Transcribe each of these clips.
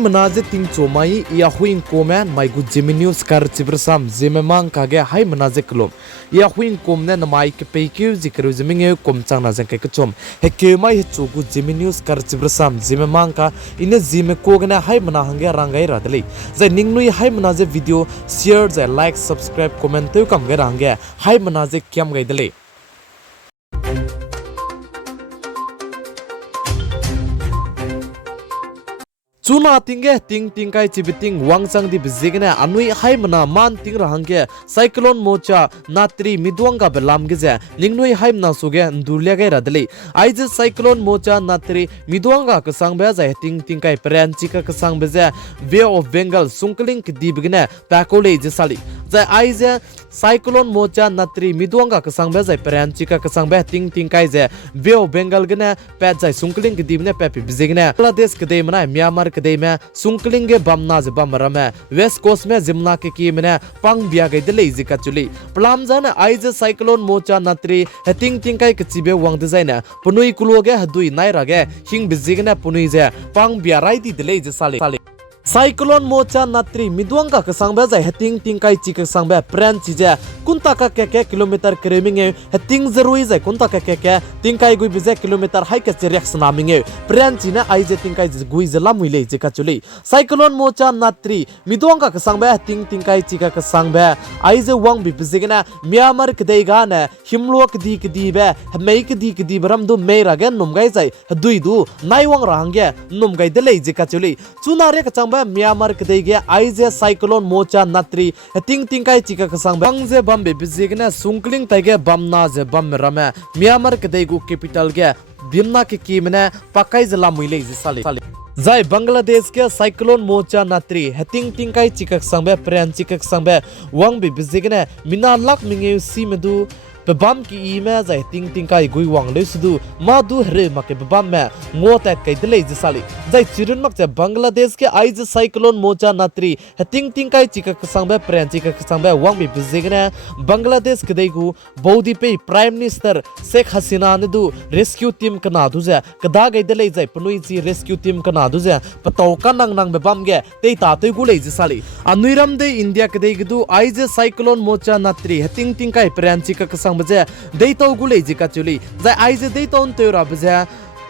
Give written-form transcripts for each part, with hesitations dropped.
Haimene ting chomai ia huing komen mai gu Zeme news KARCHIBE Zeme mang kage Haimene klom ia huing komne na mai ke peikiu zikru zeminge kom chang na jang ke chom he ke mai he chu gu Zeme news KARCHIBE Zeme mang ka ine Zeme ko gna Haimene hange rangai radli zai ningnui Haimene video share zai like subscribe comment tu kam ge range Haimene kyam gai dele Chuna tingge ting kai chibiting wangsang di bizigna anui Haimene man ting rahangge Cyclone Mocha natri midwanga belam geze ningnui Haimene suge ndurlia gai radli aije Cyclone Mocha natri midwanga kasang be za ting kai pranchika kasang beze Bay of Bengal sungkling di bigna pakole je sali za aije Cyclone Mocha natri midwanga kasang be za pranchika kasang be ting kai je Bay of Bengal gna pat za sungkling di bne papi bizigna Bangladesh kdei mana Myanmar कदे में सुंकलिंग के बमना जे बमरा में west coast में जिमना के की में पंग बिया गई दले जिका चुली प्लाम जान आइज साइक्लोन मोचा नत्री हेटिंग kai कचिबे वांग डिजाइन पुनुई कुलोगे हदुई नाइरागे हिंग बिजिगने पुनुई जे पंग बिया राई दी दले जे साले Cyclone Mocha natri midwanga kasangba za heting kai chik kasangba pran chije kunta ka ke kilometer kreming heting zerui za kunta ka ke tingkai gui bize kilometer hai ke reaction aming pran china aije tingkai gui zela muile je ka chuli Cyclone Mocha natri midwanga kasangba heting kai chik kasangba aije wang bi bizigna Myanmar kdei ga na himlok di be mei di bram do mei ra ge numgai zai dui du nai wang rahangge numgai dele je ka chuli chunare ka Myanmar kdege aije Cyclone Mocha natri ting kai chika kasang bangje bambe bizigna sungkling taige bamna je bam rame Myanmar kdegu capital ge bimna ke kimne pakai jala muile je sale Zai Bangladesh ke Cyclone Mocha natri ting kai chika kasang be pran chika kasang be wang bi bizigna mina lak minge si medu Bam ki ime zai ting kai gui wang le sudu ma du hre make bam me ngota kai dele je sali zai chirun mak Bangladesh ke aij Cyclone Mocha natri ting kai chika kasang be pran chika kasang be wang bi bizigna Bangladesh ke deigu bodi pe prime minister Sheikh Hasina ne du rescue team kana du ja kada gai dele zai punui chi rescue team kana du ja pataw ka nang be bam ge tei ta te gu le je sali anuiram de India ke deigu du aij Cyclone Mocha natri ting kai pran chika kasang बजे देतो गुले जिका चुली जाय आइजे देतोन तेरा बजे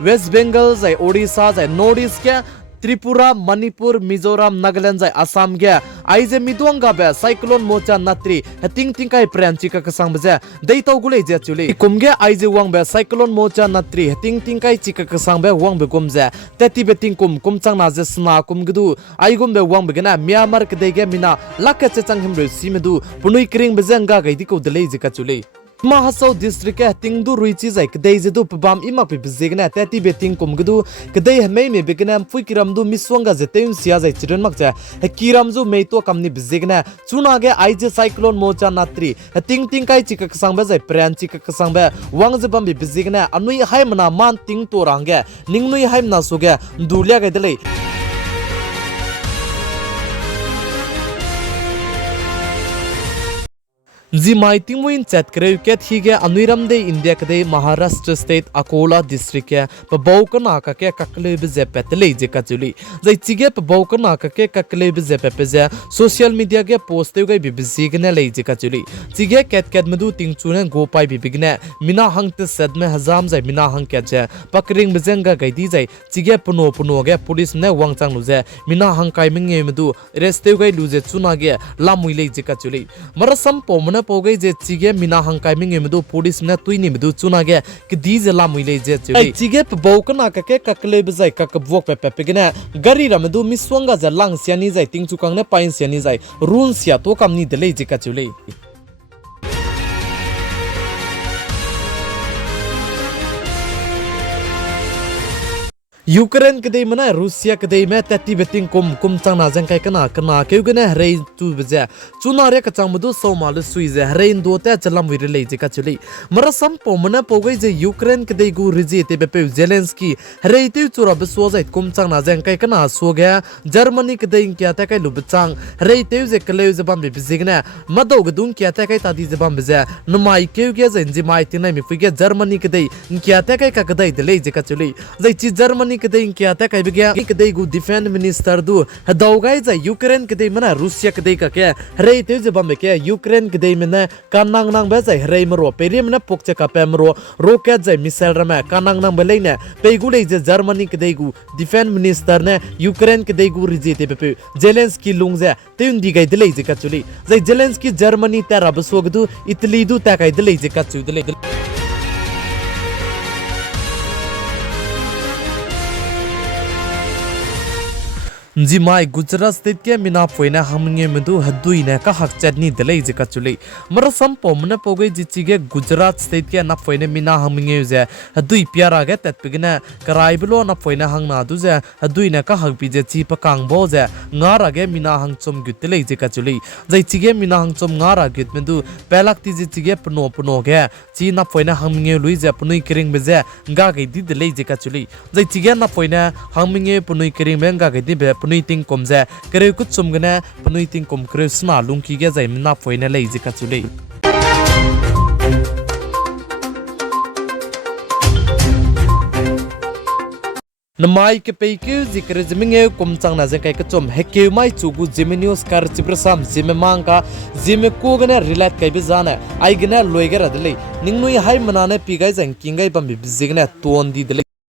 waste Bengal जाय ओडिशा जाय नॉर्थ ईस्ट के त्रिपुरा मणिपुर मिजोरम नागालैंड जाय असम के आइजे मिदुंगा बे साइक्लोन मोचा नत्री ting kai pranchi ka kasang बजे देतो गुले जे चुली कुमगे आइजे वांग बे साइक्लोन मोचा नत्री ting kai chika kasang बे वांग बे गुमजे तेति बे ting kum chang na je sna kum gdu ai gum बे वांग बे ना म्यांमार के देगे मिना लक चे चंग हिम सिमेदु पुनुई क्रिंग बजेंगा गैदि को दले जे का चुली HASAU district ke tingdu ruichi zai kdei zedu pabam imak pi bizigna tati beting kumgdu kdei hmei me begnam fui kiramdu miswanga zeteun sia zai chiren makja kiramzu meito kamni bizigna chuna ge aije Cyclone Mocha natri ting kai chika kasangba zai pran chika kasangba wangje bam bi bizigna anui Haimene man ting to range ningnui Haimene suge ndurlia ge dele Zimai timuin chat kreu ket hige anuiram de India kade Maharashtra state Akola district ke pabauka ka ke KELEUBE je petle je ka chuli zai chige pabauka ka ke KELEUBE je pepe social media ke post te gai bibisigne le je ka chuli chige ket medu tingchunen go pai bibigne mina hang te sad me hazam zai mina hang ke je pakring bejenga gai di zai chige puno ge police ne wangchang lu je mina hang kai minge medu reste gai lu je chuna ge lamui le je ka chuli marasam pomna पोगै J चिगे Mina हंकाइ मिंगे मदु police ने तुइनि मदु चुनागे कि दी जे लामुइले जे चुइ चिगे बौकना के KELEUBE जाय ककबवक पे पेगने गरी रमदु मिस्वंगा जे लांग सियानि जाय तिंगचुकांग ने pine सियानि जाय run Siya तो कामनि दले जे का चुले Ukraine kdei mana Russia kdei me tati beting kum chang na jang kai kana ke gane rei tu beja chuna re ka chang mudu somal sui je rei ndo ta chalam wir le je ka chuli mara sam po mana pogai je Ukraine kdei gu riji te be pe Zelensky rei te chura be so jai kum chang na jang kai kana so ga Germany kdei kya ta kai lu bchang rei te je KELEUBE je bam be bizigna mado gdun kya ta kai ta di je bam beja no mai ke ge je ji mai te na mi fige Germany kdei kya ta kai ka kdei de le je ka chuli jai chi Germany kede inkia ta kai begya kede gu defense minister du hadaugai za Ukraine kede mana Russia kede ka ke rei te je bam ke Ukraine kede mena kanang nang ba za rei mro peri mena pokche ka pemro rocket za missile rama kanang nang belai ne pegu le je Germany kede gu defense minister ne Ukraine kede gu rijete pe Zelensky lungze te undi gai dele je ka chuli za Zelensky Germany ta rabsogdu Italy du ta kai dele je ka chu dele Zeme Gujarat state ke mina poina hamnge medu hadui ne ka hak chatni delai je ka chulei marasam pomna pogai jichige Gujarat state ke na poina mina hamnge je hadui piara ge tat pigna karaiblo na poina hangna du je hadui ne ka hak bi je chi pa kang bo je ngara ge mina hang chom gu delai je ka chulei jai chige mina hang chom ngara git medu pelak ti je chige pno ge chi na poina hamnge lui je pnui kering be je nga ge di delai je ka chulei jai chige na poina hamnge pnui kering be nga ge di be Penuiting komze kere kut sumgana penuiting kom kre sna lungki ge zai na foina lei jika chulei Namai ke peike zikre zminge komchang na je kai ka chom heke mai chugu Zeme news KARCHIBE RASAM Zeme mangka Zeme ko gana relate kai be jana ai gana loiger adle ningnui hai manane pigai jang kingai bam bi zigna ton di dele